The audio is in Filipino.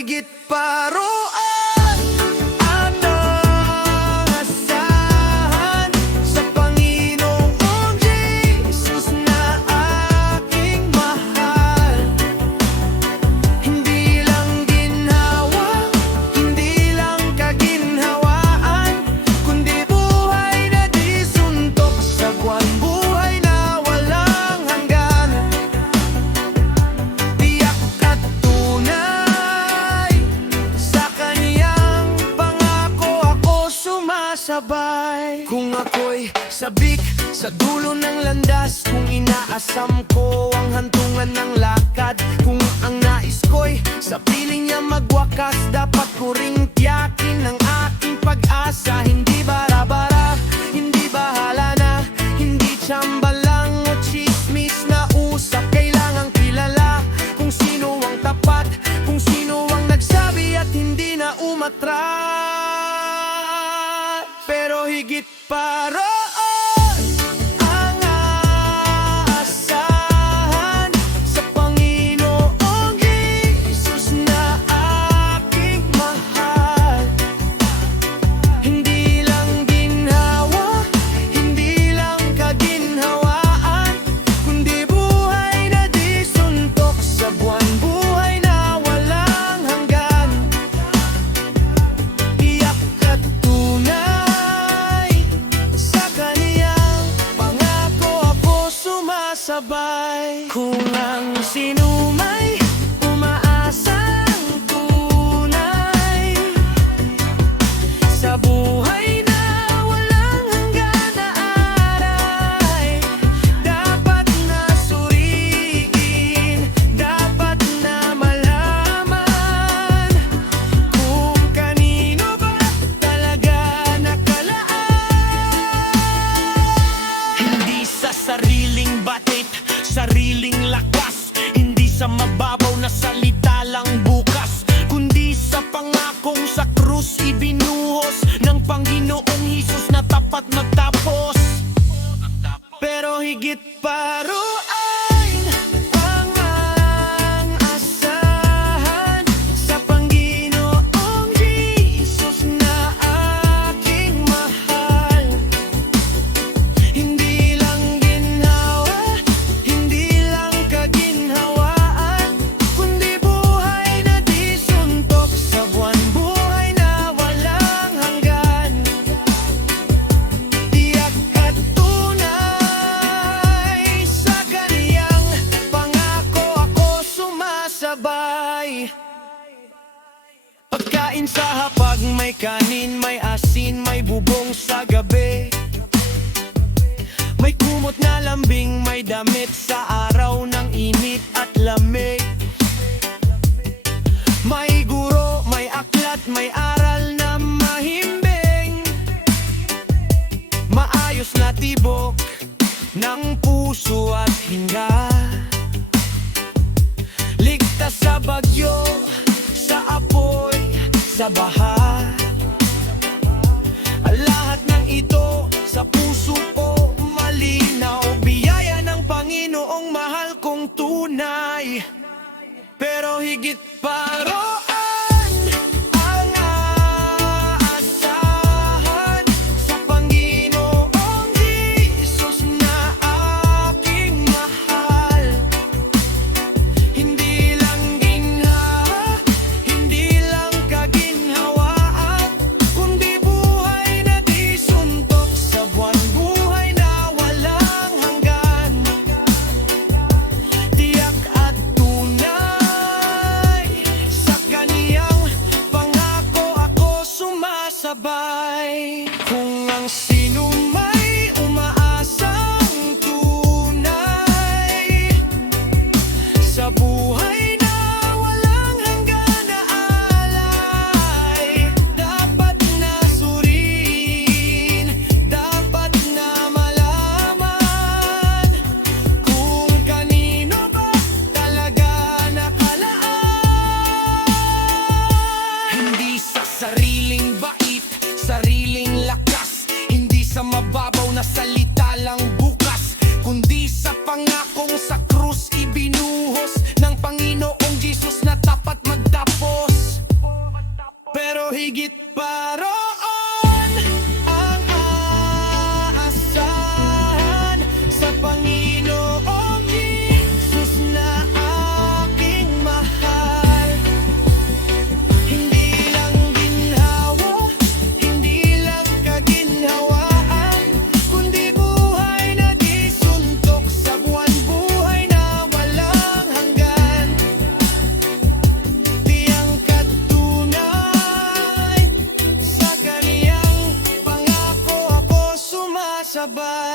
higit pa roon atong asahan sa Panginoong Jesus na aking mahal. Hindi lang ginhawa, hindi lang kaginhawaan, kundi buhay na di suntok sa buwan, buhay na walang hanggan. Tiyak at tunay, sa kaniyang pangako ako sumasabay. Kung ako'y sabik sa dulo ng landas, kung inaasam ko ang hantungan ng lakad, kung ang nais ko'y sa piling niya magwakas, dapat ko ring tiyakin ang aking pag-asa. Hindi bara-bara, hindi bahala na, hindi tsamba lang o chismis na usap. Kailangang kilala kung sino ang tapat, kung sino ang nagsabi at hindi na umatras. Pero higit pa roon ang aasahan sa Panginoong Jesus na aking mahal. Hindi lang ginhawa, hindi lang kaginhawaan, kundi buhay na di suntok sa buwan, buhay na walang hanggan. Tiyak at tunay, sa kaniyang pangako ako sumasabay. Kung ang sinuma'y umaasang tunay sa buhay na walang hanggan na aray, dapat na suriin, dapat na malaman kung kanino ba talaga nakalaan. Hindi sa sariling batit, sariling lakas, hindi sa mababaw na salita lang bukas, kundi sa pangakong sa krus ibinuhos ng Panginoong Hesus na tapat magtapos. Pero higit pa roon ang asahan sa Panginoong Jesus na aking mahal. Hindi lang ginhawa, hindi lang kaginhawaan, kundi buhay na di suntok sa buwan, buhay na walang hanggan. Tiyak at tunay, sa kaniyang pangako ako sumasabay. Pagkain sa hapag, may kanin, may asin, may bubong sa gabi, may kumot na lambing, may damit sa araw ng init at lamig. May guro, may aklat, may aral na mahimbing, maayos na tibok ng puso at hinga, ligtas sa bagyo, sa apoy, sa baha. Lahat ng ito sa puso ko malinaw, biyaya ng Panginoong mahal kong tunay. Pero higit pa roon ang aasahan sa Panginoong Jesus na aking mahal. Hindi lang ginhawa, hindi lang kaginhawaan, kundi buhay na di suntok sa buwan, buhay na walang hanggan. Tiyak at tunay, sa kaniyang pangako ako sumasabay. Kung ang sino may umaasang tunay sa buhay na walang hanggan na alay, dapat na suriin, dapat na malaman kung kanino ba talaga nakalaan. Hindi sa sariling bait, sariling lakas, hindi sa mababaw na salita lang bukas, kundi sa pangakong sa krus ibinuhos ng Panginoong Jesus na tapat magtapos. higit pa roon ang aasahan sa Panginoong Jesus na aking mahal. Hindi lang ginhawa, hindi lang kaginhawaan, kundi buhay na di suntok sa buwan, buhay na walang hanggan. Tiyang katunay, sa kaniyang pangako ako sumasabay.